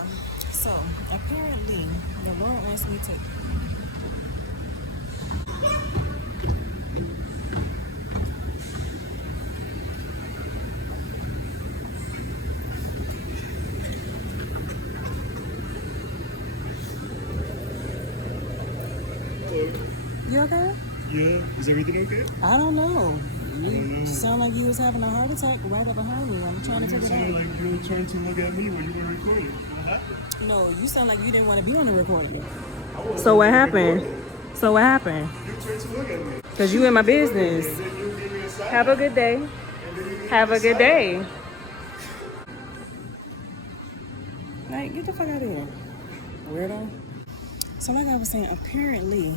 y'all. So apparently the Lord wants me to You okay? Yeah, is everything okay? I don't know. You sound like you was having a heart attack right up behind me. I'm trying to figure it sound out. like you were trying to look at me when you were recording. What happened? No, you sound like you didn't want to be on the recording. So what happened? So what happened? You tried to look at me. Because you in my business. And then you gave me a side. Have a good day. Have a good day. Like, get the fuck out of here, weirdo. So like I was saying, apparently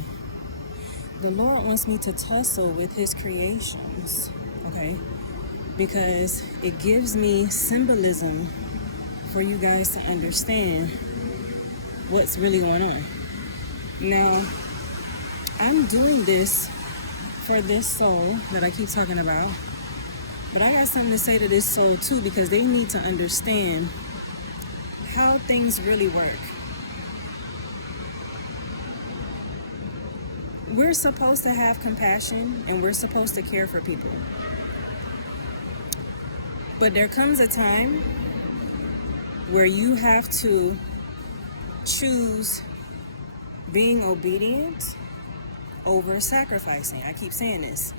the Lord wants me to tussle with his creations, okay? Because it gives me symbolism for you guys to understand what's really going on. Now, I'm doing this for this soul that I keep talking about, but I got something to say to this soul too, because they need to understand how things really work. We're supposed to have compassion and we're supposed to care for people. But there comes a time where you have to choose being obedient over sacrificing. I keep saying this.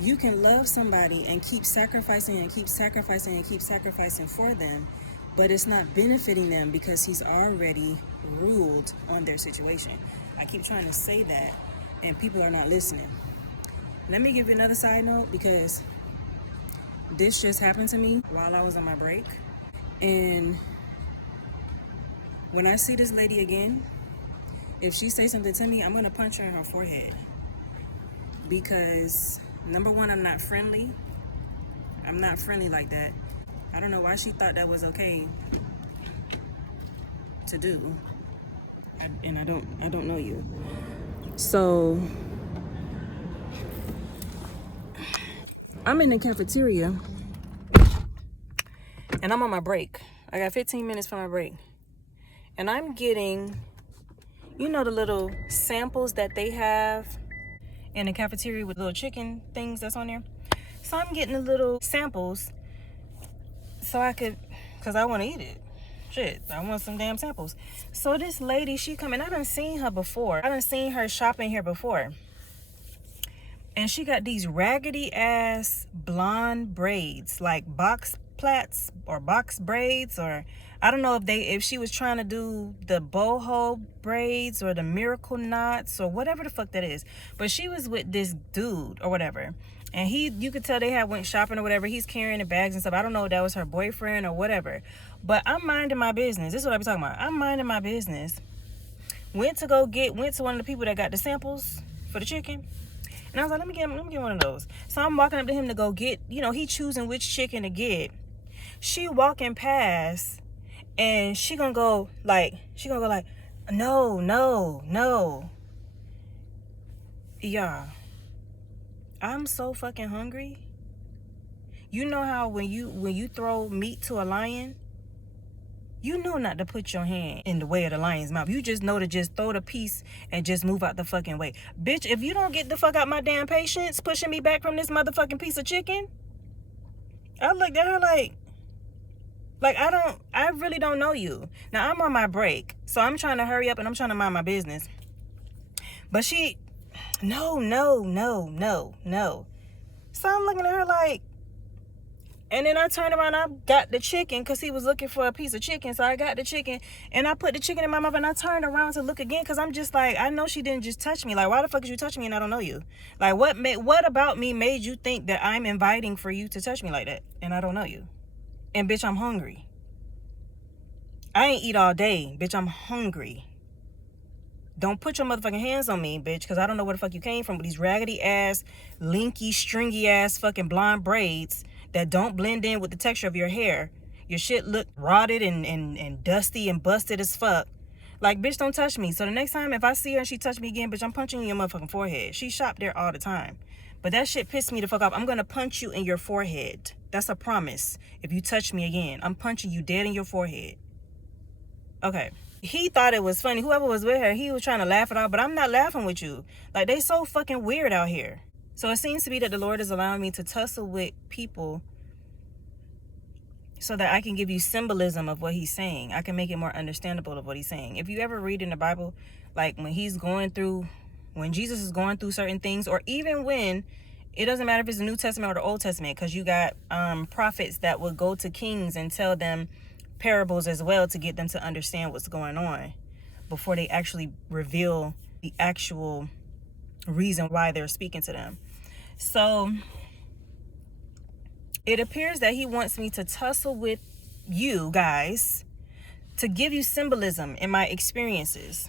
You can love somebody and keep sacrificing and keep sacrificing and keep sacrificing for them, but it's not benefiting them because he's already ruled on their situation. I keep trying to say that and people are not listening. Let me give you another side note, because this just happened to me while I was on my break. And when I see this lady again, if she says something to me, I'm gonna punch her in her forehead. Because number one, I'm not friendly. I'm not friendly like that. I don't know why she thought that was okay to do. I don't know you. So I'm in the cafeteria and I'm on my break. I got 15 minutes for my break. And I'm getting, you know, the little samples that they have in the cafeteria with little chicken things that's on there. So I'm getting the little samples so I could, because I want to eat it. Shit, I want some damn samples. So this lady, she come in. I done seen her before. I done seen her shopping here before. And she got these raggedy ass blonde braids, like box plaits or box braids, or I don't know if she was trying to do the boho braids or the miracle knots or whatever the fuck that is. But she was with this dude or whatever. And you could tell they had went shopping or whatever. He's carrying the bags and stuff. I don't know if that was her boyfriend or whatever. But I'm minding my business. This is what I be talking about. I'm minding my business. Went to one of the people that got the samples for the chicken. And I was like, let me get one of those. So I'm walking up to him to go get, he choosing which chicken to get. She walking past and she gonna go like, no. Yeah. I'm so fucking hungry. You know how when you throw meat to a lion, you know not to put your hand in the way of the lion's mouth. You just know to just throw the piece and just move out the fucking way. Bitch, if you don't get the fuck out my damn patience pushing me back from this motherfucking piece of chicken, I looked at her like I really don't know you. Now I'm on my break, so I'm trying to hurry up and I'm trying to mind my business. But she, no. So I'm looking at her like, and then I turned around, I got the chicken because he was looking for a piece of chicken. So I got the chicken and I put the chicken in my mouth and I turned around to look again because I'm just like, I know she didn't just touch me. Like, why the fuck is you touching me and I don't know you? Like, what about me made you think that I'm inviting for you to touch me like that and I don't know you? And bitch, I'm hungry. I ain't eat all day. Bitch, I'm hungry. Don't put your motherfucking hands on me, bitch, because I don't know where the fuck you came from with these raggedy ass, linky, stringy ass fucking blonde braids that don't blend in with the texture of your hair. Your shit look rotted and dusty and busted as fuck. Like, bitch, don't touch me. So the next time if I see her and she touch me again, bitch, I'm punching you in your motherfucking forehead. She shopped there all the time. But that shit pissed me the fuck off. I'm gonna punch you in your forehead. That's a promise. If you touch me again, I'm punching you dead in your forehead. Okay. He thought it was funny. Whoever was with her, he was trying to laugh it off, but I'm not laughing with you. Like, they so fucking weird out here. So it seems to be that the Lord is allowing me to tussle with people so that I can give you symbolism of what he's saying. I can make it more understandable of what he's saying. If you ever read in the Bible, like when Jesus is going through certain things, or even when, it doesn't matter if it's the New Testament or the Old Testament, because you got prophets that would go to kings and tell them parables as well to get them to understand what's going on before they actually reveal the actual reason why they're speaking to them. So it appears that he wants me to tussle with you guys to give you symbolism in my experiences.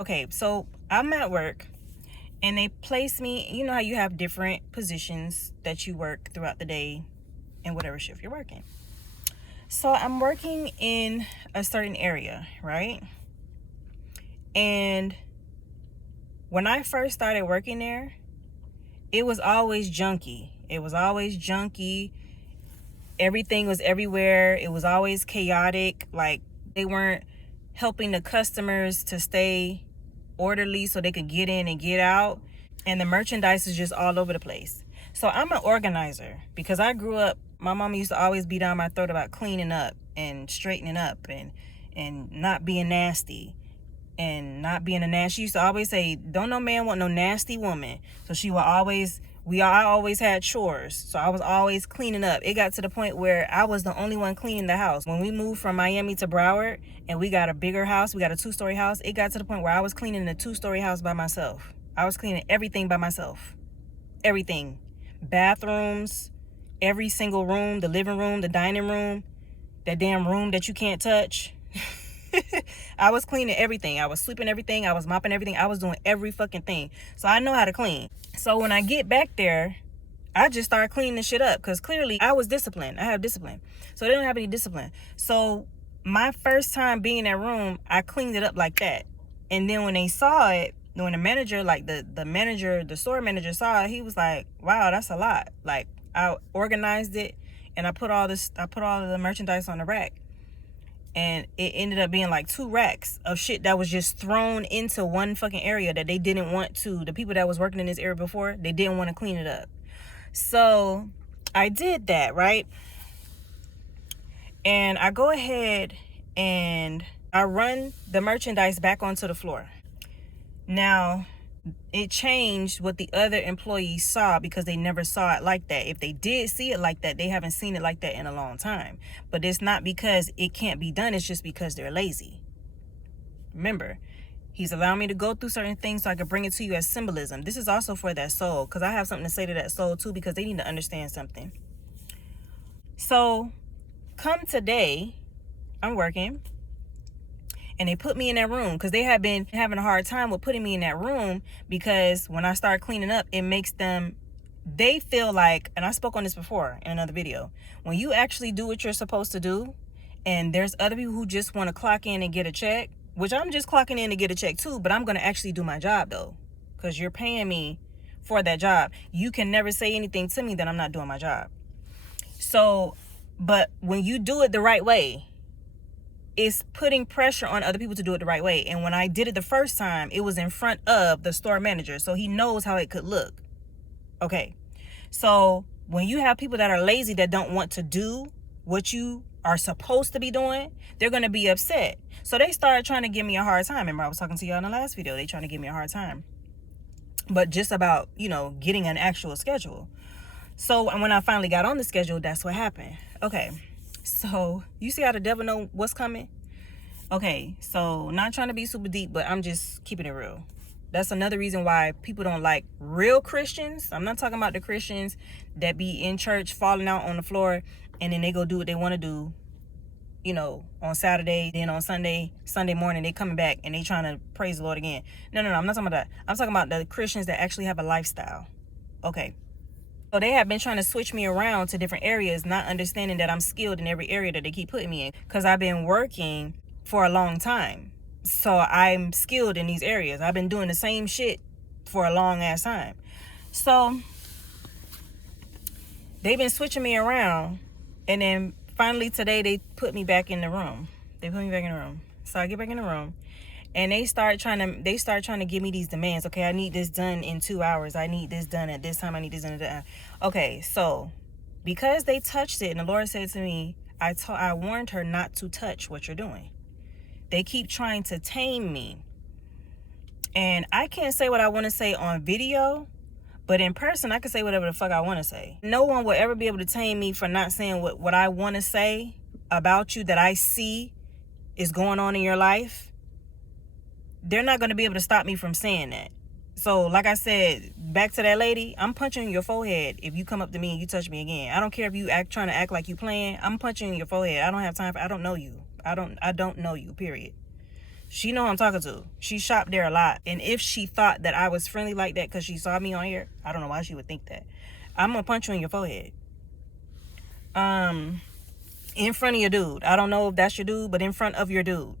Okay, so I'm at work and they place me, you know how you have different positions that you work throughout the day in whatever shift you're working. So I'm working in a certain area, right? And when I first started working there, it was always junky. Everything was everywhere. It was always chaotic. Like, they weren't helping the customers to stay orderly so they could get in and get out. And the merchandise is just all over the place. So I'm an organizer because I grew up, my mama used to always be down my throat about cleaning up and straightening up and not being nasty. And not being a nasty. She used to always say, don't no man want no nasty woman. So I always had chores. So I was always cleaning up. It got to the point where I was the only one cleaning the house. When we moved from Miami to Broward and we got a bigger house, we got a 2-story house, it got to the point where I was cleaning the 2-story house by myself. I was cleaning everything by myself. Everything. Bathrooms, every single room, the living room, the dining room, that damn room that you can't touch. I was cleaning everything. I was sweeping everything. I was mopping everything. I was doing every fucking thing. So I know how to clean. So when I get back there, I just started cleaning the shit up because clearly I was disciplined. I have discipline. So they don't have any discipline. So my first time being in that room, I cleaned it up like that. And then when they saw it, when the manager, like the store manager saw it, he was like, wow, that's a lot. Like, I organized it and I put all of the merchandise on the rack. And it ended up being like 2 racks of shit that was just thrown into one fucking area that they didn't want to. The people that was working in this area before, they didn't want to clean it up. So I did that, right? And I go ahead and I run the merchandise back onto the floor. Now, it changed what the other employees saw because they never saw it like that. If they did see it like that, they haven't seen it like that in a long time. But it's not because it can't be done. It's just because they're lazy. Remember, he's allowing me to go through certain things so I can bring it to you as symbolism. This is also for that soul, because I have something to say to that soul too, because they need to understand something. So come today, I'm working. And they put me in that room because they had been having a hard time with putting me in that room because when I start cleaning up, it makes they feel like, and I spoke on this before in another video, when you actually do what you're supposed to do, and there's other people who just want to clock in and get a check, which I'm just clocking in to get a check too, but I'm going to actually do my job though, because you're paying me for that job. You can never say anything to me that I'm not doing my job. So, but when you do it the right way, it's putting pressure on other people to do it the right way. And when I did it the first time, it was in front of the store manager, so he knows how it could look. Okay, so when you have people that are lazy, that don't want to do what you are supposed to be doing, they're going to be upset. So they started trying to give me a hard time. Remember, I was talking to y'all in the last video. They trying to give me a hard time, but just about, getting an actual schedule. So when I finally got on the schedule, that's what happened. Okay, so you see how the devil know what's coming? Okay, so not trying to be super deep, but I'm just keeping it real. That's another reason why people don't like real Christians. I'm not talking about the Christians that be in church falling out on the floor and then they go do what they want to do, on Saturday, then on Sunday morning, they coming back and they trying to praise the Lord again. No, I'm not talking about that. I'm talking about the Christians that actually have a lifestyle. Okay. So they have been trying to switch me around to different areas, not understanding that I'm skilled in every area that they keep putting me in, because I've been working for a long time. So I'm skilled in these areas. I've been doing the same shit for a long ass time. So they've been switching me around. And then finally today they put me back in the room. So I get back in the room, and they start trying to give me these demands. Okay, I need this done in 2 hours. I need this done at this time. I need this done at that. Okay, so because they touched it, and the Lord said to me, I warned her not to touch what you're doing. They keep trying to tame me. And I can't say what I want to say on video, but in person, I can say whatever the fuck I want to say. No one will ever be able to tame me for not saying what I want to say about you that I see is going on in your life. They're not going to be able to stop me from saying that. So, like I said, back to that lady, I'm punching your forehead if you come up to me and you touch me again. I don't care if you trying to act like you playing. I'm punching your forehead. I don't have time I don't know you. I don't know you, period. She know who I'm talking to. She shopped there a lot. And if she thought that I was friendly like that because she saw me on here, I don't know why she would think that. I'm going to punch you in your forehead. In front of your dude. I don't know if that's your dude, but in front of your dude.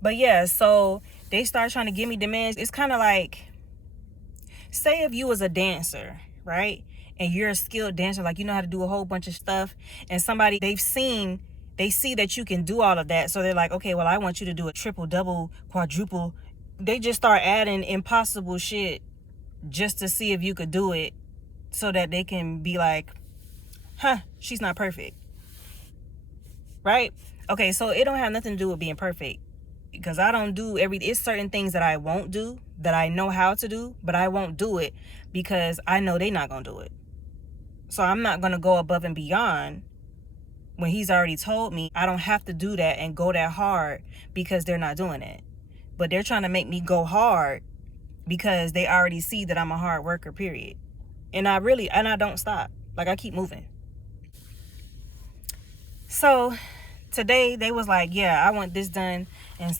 But yeah, so they start trying to give me demands. It's kind of like, say if you was a dancer, right? And you're a skilled dancer, like you know how to do a whole bunch of stuff. And somebody they see that you can do all of that. So they're like, okay, well, I want you to do a triple, double, quadruple. They just start adding impossible shit just to see if you could do it so that they can be like, huh, she's not perfect. Right? Okay, so it don't have nothing to do with being perfect. Because I don't do it's certain things that I won't do, that I know how to do, but I won't do it because I know they're not going to do it. So I'm not going to go above and beyond when he's already told me I don't have to do that and go that hard because they're not doing it. But they're trying to make me go hard because they already see that I'm a hard worker, period. And I don't stop. Like, I keep moving. So today they was like, yeah, I want this done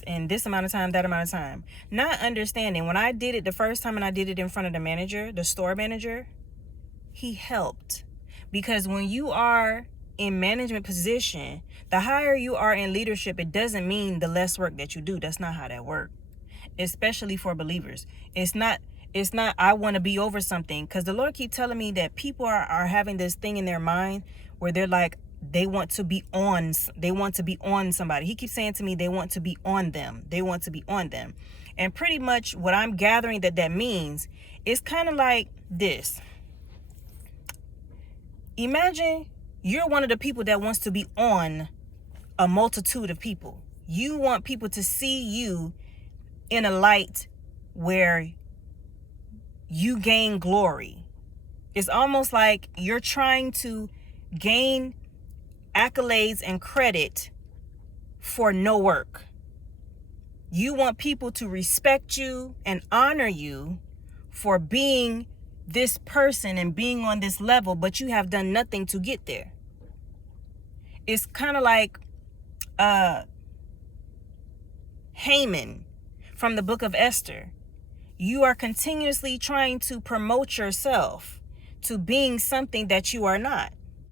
in this amount of time, that amount of time. Not understanding, when I did it the first time and I did it in front of the manager, the store manager, he helped. Because when you are in management position, the higher you are in leadership, it doesn't mean the less work that you do. That's not how that works. Especially for believers. It's not I want to be over something, because the Lord keep telling me that people are having this thing in their mind where they're like, they want to be on somebody. He keeps saying to me, they want to be on them. They want to be on them. And pretty much what I'm gathering that means is kind of like this. Imagine you're one of the people that wants to be on a multitude of people. You want people to see you in a light where you gain glory. It's almost like you're trying to gain accolades and credit for no work. You want people to respect you and honor you for being this person and being on this level, but you have done nothing to get there. It's kind of like Haman from the book of Esther. You are continuously trying to promote yourself to being something that you are not.